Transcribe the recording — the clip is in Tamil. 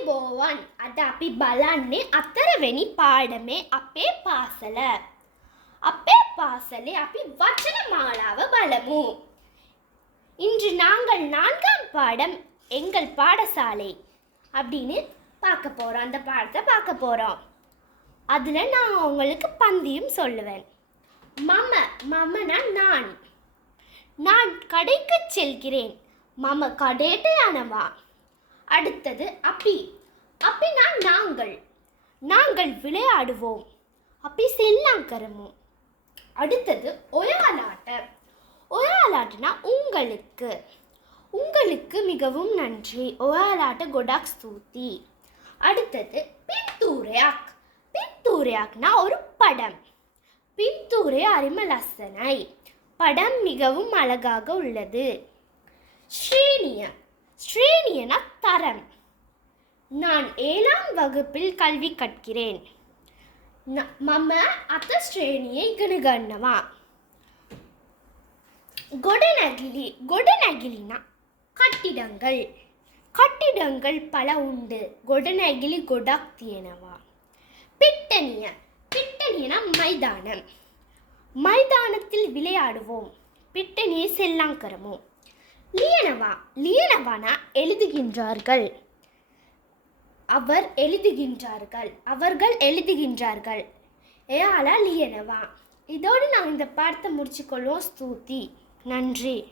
බෝවන් අද අපි බලන්නේ අතරවෙනි පාඩමේ අපේ පාසල. අපේ පාසලේ අපි වචන මාලාව බලමු. இன்று நாங்கள் நான்காம் பாடம் எங்கள் பாடசாலை அப்படின்னு பார்க்க போகிறோம் அந்த பாடத்தை பார்க்க போகிறோம் அதில் நான் உங்களுக்கு பந்தியும் சொல்லுவேன் மம மமனா நான் நான் கடைக்கு செல்கிறேன் மம கடேட்டையானவா அடுத்தது அப்பி அப்பினா நாங்கள். நாங்கள் விளையாடுவோம். அப்பி செல்லாங்கரமோ? அடுத்தது ஒயாலாட்ட. ஒயாலாட்டுனா உங்களுக்கு. உங்களுக்கு மிகவும் நன்றி. ஒயாலாட்ட கொடாக் ஸ்தூத்தி அடுத்தது பின்தூரையாக். பின்தூரையாக்னா ஒரு படம். பின்தூரை அரிமலசனை. படம் மிகவும் அழகாக உள்ளது. ஸ்ரீனிய. ஸ்ரீனியனா அறம் நான் ஏழாம் வகுப்பில் கல்வி கற்கிறேன். ந- மம அத்த ஸ்ரேணியை கணுகண்ணவா? கொடநகிலி கொடநகிலினா கட்டிடங்கள். கட்டிடங்கள் பல உண்டு. கொடநகிலி கொடாக்தியனவா பிட்டனிய பிட்டனியனா மைதானம். மைதானத்தில் விளையாடுவோம். பிட்டனியை செல்லாங்கரமோ? லியனவா லியனவானா எழுதுகின்றார்கள். அவர் எழுதுகின்றார்கள். அவர்கள் எழுதுகின்றார்கள். ஏஆலா லியனவா? இதோடு நாங்கள் இந்த பாடத்தை முடிச்சுக்கொள்வோம். ஸ்தூதி. நன்றி.